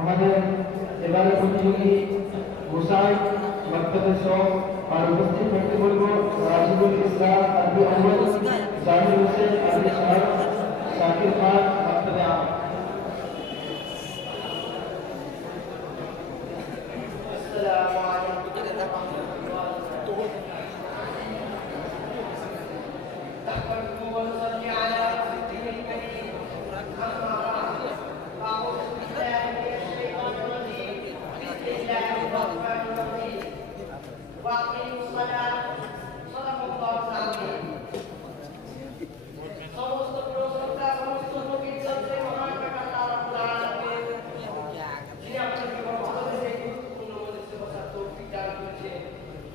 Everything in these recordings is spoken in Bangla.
আমাদের এবারে প্রতিযোগী গোসাই বক্তব্য সব আর উপস্থিত থাকতে বলবো রাজিবুল ইসলাম আব্দু আহমদ জামির হোসেন আলী সাহেব শাকির খান বক্তব্য আম السلام عليكم نحمده ونصلي على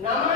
No.